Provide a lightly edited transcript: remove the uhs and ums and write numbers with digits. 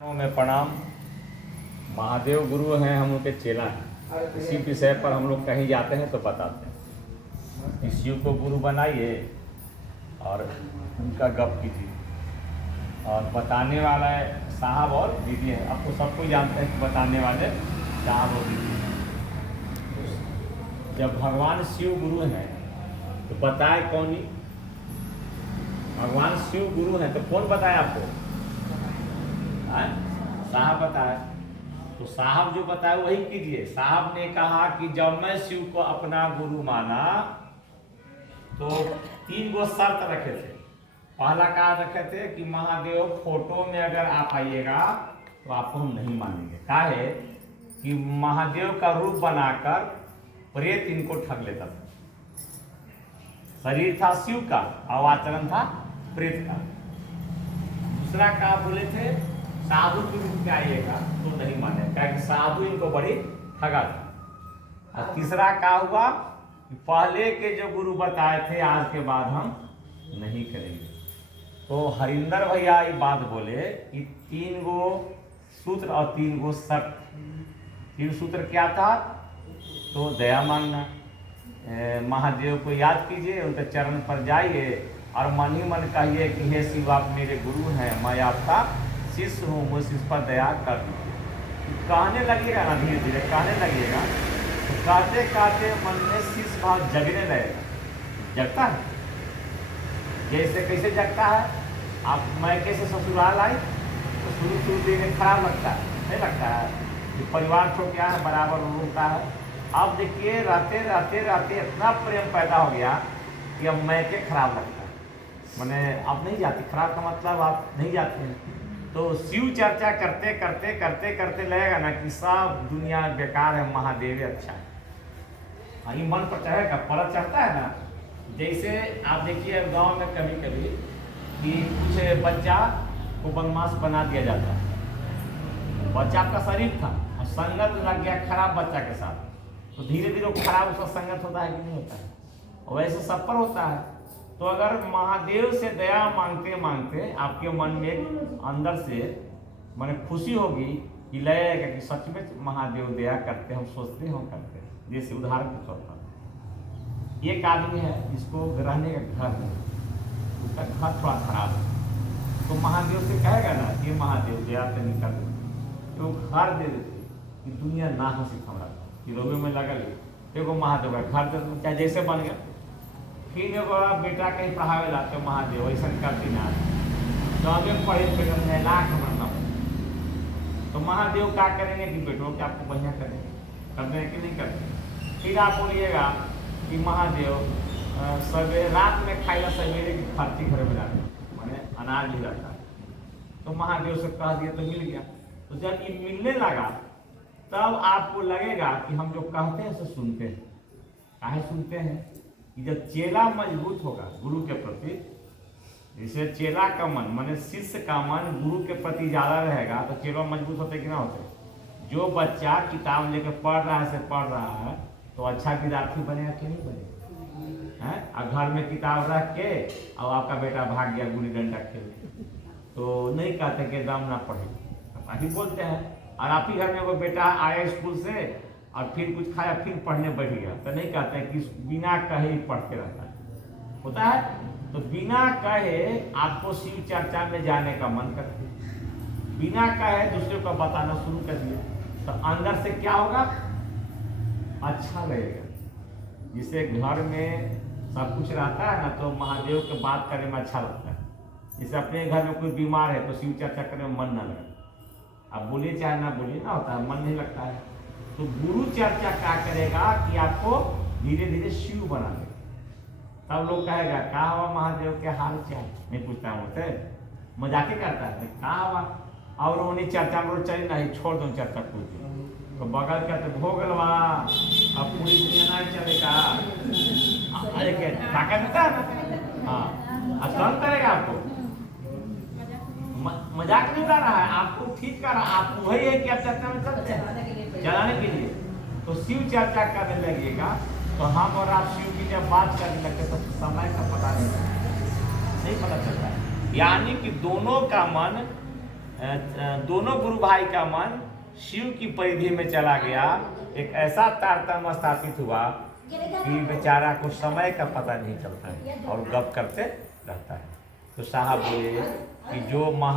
में प्रणाम। महादेव गुरु हैं, हम उनके चेला हैं। इसी विषय पर हम लोग कहीं जाते हैं तो बताते हैं कि शिव को गुरु बनाइए और उनका गप कीजिए। और बताने वाला है साहब और दीदी है। आपको सबको जानते हैं कि बताने वाले साहब और दीदी हैं। जब भगवान शिव गुरु हैं तो बताए कौन ही? भगवान शिव गुरु हैं तो कौन बताए आपको? साहब बताए। तो साहब जो बताए वही कीजिए। साहब ने कहा कि जब मैं शिव को अपना गुरु माना तो 3 गो शर्त रखे थे। पहला क्या रखे थे कि महादेव फोटो में अगर आप आइएगा तो आपको हम नहीं मानेंगे। क्या है कि महादेव का रूप बनाकर प्रेत इनको ठग लेता था। शरीर था शिव का और आचरण था प्रेत का। दूसरा क्या बोले थे, साधु के रूप में आइएगा तो नहीं माने, क्योंकि साधु इनको बड़ी ठगा था। और तीसरा क्या हुआ कि पहले के जो गुरु बताए थे आज के बाद हम नहीं करेंगे। तो हरिंदर भैया ये बात बोले कि 3 गो सूत्र और 3 गो शर्त। 3 सूत्र क्या था? तो दया मांगना, महादेव को याद कीजिए, उनके चरण पर जाइए और मन ही मन कहिए कि हे शिव आप मेरे गुरु हैं, मैं आपका शिष्य हूँ, मुझ इस पर दया कर दीजिए। कहने लगेगा ना, धीरे धीरे कहने लगेगा तो कहते कहते मन में शिष्य भाव जगने लगेगा। जगता है जैसे कैसे जगता है? आप मैके से ससुराल आई तो शुरू देखने खराब लगता है, नहीं लगता है कि परिवार तो क्या है बराबर होता है। अब देखिए रहते रहते रहते इतना प्रेम पैदा हो गया कि अब मैके खराब लगता है। मैंने आप नहीं जाती, खराब का मतलब आप नहीं जाते हैं। तो शिव चर्चा करते करते करते करते लगेगा ना कि सब दुनिया बेकार है, महादेव अच्छा है। ये मन पर चढ़ेगा, पर चढ़ता है ना। जैसे आप देखिए गांव में कभी कभी कि कुछ बच्चा को बदमाश बना दिया जाता है। बच्चा आपका शरीफ था और संगत लग गया खराब बच्चा के साथ, तो धीरे धीरे वो खराब उसका संगत होता है कि नहीं होता है? और वैसे सब पर होता है। तो अगर महादेव से दया मांगते मांगते आपके मन में अंदर से माने खुशी होगी कि लगेगा कि सच में महादेव दया करते, हम सोचते हम करते हैं। जैसे उदाहरण के तौर पर एक आदमी है जिसको रहने का घर है, उसका घर थोड़ा खराब है, तो महादेव से कहेगा ना कि महादेव दया से निकल तो घर दे देते कि दुनिया ना हंसी खबरा कि रोबे में लगल एगो महादेव का घर दे, चाहे जैसे बन गया। फिर एगो बेटा कहीं पढ़ावे ला तो महादेव ऐसा करती ना तो हमें पढ़े फिर लाख बनना। तो महादेव क्या करेंगे कि बेटों के आपको बढ़िया करेंगे, कर दें कि नहीं करते। फिर आप बोलिएगा कि महादेव सवेरे रात में खाएगा, सवेरे की खर्ची घर में जाते मैंने अनाज भी रहता है। तो महादेव से कह दिया तो मिल गया। तो जब ये मिलने लगा तब आपको लगेगा कि हम जो कहते हैं उसे सुनते हैं। काहे सुनते हैं कि जब चेला मजबूत होगा गुरु के प्रति, जैसे चेला का मन माने शिष्य का मन गुरु के प्रति ज़्यादा रहेगा तो चेला मजबूत होते कि ना होते। जो बच्चा किताब लेकर पढ़ रहा है तो अच्छा विद्यार्थी बनेगा कि नहीं बनेगा? हैं? और घर में किताब रख के और आपका बेटा भाग गया गुल्ली डंडा खेल के, तो नहीं कहते कि दम ना पढ़े, ही बोलते हैं। और आप ही घर में कोई बेटा आया स्कूल से और फिर कुछ खाया फिर पढ़ने बैठ गया तो नहीं कहते कि बिना कहे ही पढ़ते रहता है, होता है। तो बिना कहे आपको शिव चर्चा में जाने का मन करते, बिना कहे दूसरे को बताना शुरू कर दिया तो अंदर से क्या होगा? अच्छा लगेगा। जिसे घर में सब कुछ रहता है ना तो महादेव के बात करने में अच्छा लगता है। जैसे अपने घर में कोई बीमार है तो शिव चर्चा करने में मन ना लगे, आप बोलिए चाहे ना बोलिए ना होता है, मन नहीं लगता है। तो गुरु चर्चा क्या करेगा कि आपको धीरे धीरे शिव बना देगा। तब लोग कहेगा कहा हुआ महादेव के हाल चाल नहीं पूछता होते, मजाक ही करता है कहा हुआ। और उन्हीं चर्चा में चली नहीं छोड़ दो चर्चा पूछ तो बगल का तो हो गलवा अब पूरी दुनिया नहीं चलेगा। अरे ताकत देता है हाँ, कौन करेगा आपको? मजाक नहीं उड़ा रहा है, आपको ठीक कर रहा है। आप वही है कि आप चर्चा में चलते हैं चलाने के लिए। तो शिव चर्चा करने लगेगा तो हम और आप शिव की जब बात करने लगते तो समय का पता नहीं पता चलता है। यानी कि दोनों का मन दोनों गुरु भाई का मन शिव की परिधि में चला गया। एक ऐसा तारतम्य स्थापित हुआ कि बेचारा को समय का पता नहीं चलता है और गप करते रहता है। तो साहब बोले कि जो महा